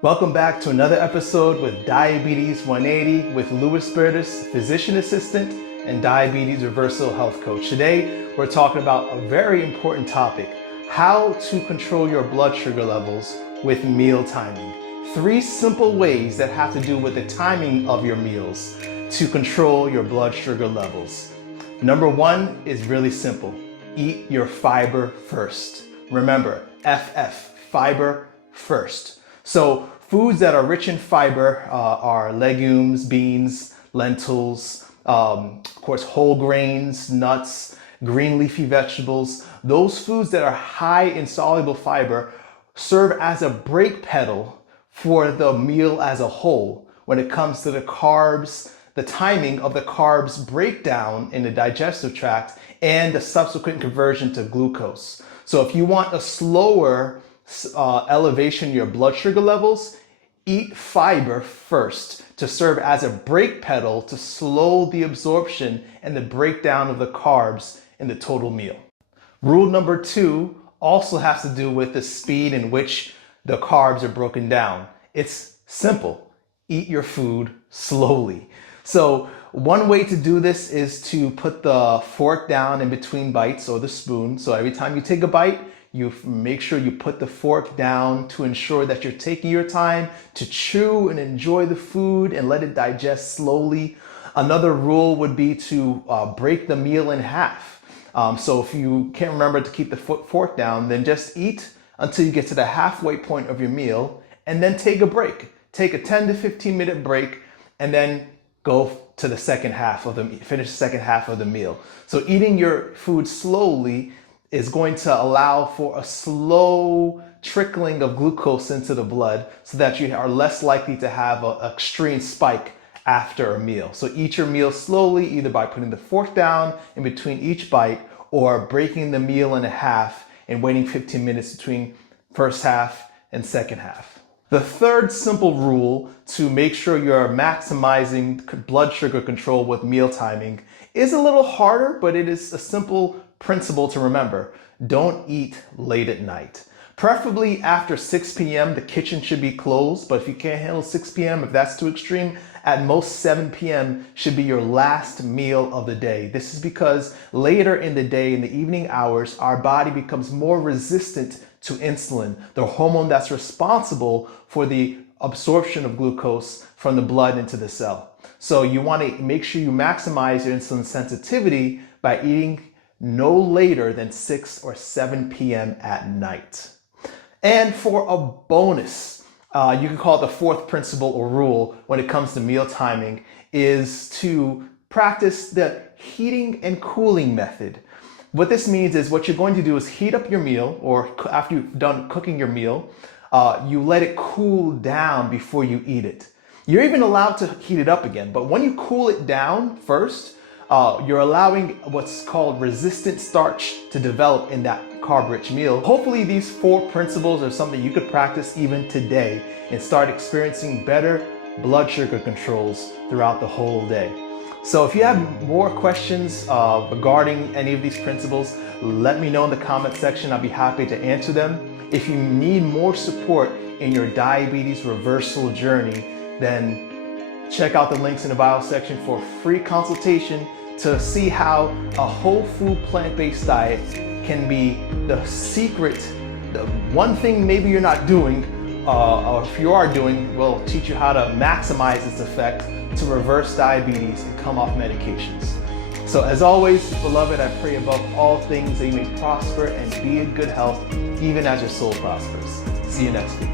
Welcome back to another episode with Diabetes 180 with Louis Bertus, physician assistant and diabetes reversal health coach. Today, we're talking about a very important topic, how to control your blood sugar levels with meal timing. 3 simple ways that have to do with the timing of your meals to control your blood sugar levels. Number 1 is really simple. Eat your fiber first. Remember, FF, fiber first. So foods that are rich in fiber are legumes, beans, lentils, of course, whole grains, nuts, green leafy vegetables. Those foods that are high in soluble fiber serve as a brake pedal for the meal as a whole. When it comes to the carbs, the timing of the carbs breakdown in the digestive tract and the subsequent conversion to glucose. So if you want a slower elevation in your blood sugar levels, eat fiber first to serve as a brake pedal to slow the absorption and the breakdown of the carbs in the total meal. Rule number 2 also has to do with the speed in which the carbs are broken down. It's simple. Eat your food slowly. So one way to do this is to put the fork down in between bites or the spoon. So every time you take a bite, you make sure you put the fork down to ensure that you're taking your time to chew and enjoy the food and let it digest slowly. Another rule would be to break the meal in half. So if you can't remember to keep the fork down, then just eat until you get to the halfway point of your meal and then take a break. Take a 10 to 15 minute break and then go to the second half of finish the second half of the meal. So eating your food slowly is going to allow for a slow trickling of glucose into the blood so that you are less likely to have an extreme spike after a meal. So eat your meal slowly, either by putting the fork down in between each bite or breaking the meal in half and waiting 15 minutes between first half and second half. The third simple rule to make sure you're maximizing blood sugar control with meal timing is a little harder, but it is a simple principle to remember. Don't eat late at night. Preferably after 6 p.m. the kitchen should be closed, but if you can't handle 6 p.m., if that's too extreme, at most 7 p.m. should be your last meal of the day. This is because later in the day, in the evening hours, our body becomes more resistant to insulin, the hormone that's responsible for the absorption of glucose from the blood into the cell. So you want to make sure you maximize your insulin sensitivity by eating no later than 6 or 7 p.m. at night. And for a bonus, you can call it the 4th principle or rule when it comes to meal timing, is to practice the heating and cooling method. What this means is what you're going to do is heat up your meal, or after you've done cooking your meal, you let it cool down before you eat it. You're even allowed to heat it up again, but when you cool it down first, you're allowing what's called resistant starch to develop in that carb-rich meal. Hopefully these 4 principles are something you could practice even today and start experiencing better blood sugar controls throughout the whole day. So if you have more questions regarding any of these principles, let me know in the comment section. I'll be happy to answer them. If you need more support in your diabetes reversal journey, then check out the links in the bio section for a free consultation to see how a whole food plant-based diet can be the secret, the one thing maybe you're not doing, or if you are doing, will teach you how to maximize its effect to reverse diabetes and come off medications. So as always, beloved, I pray above all things that you may prosper and be in good health, even as your soul prospers. See you next week.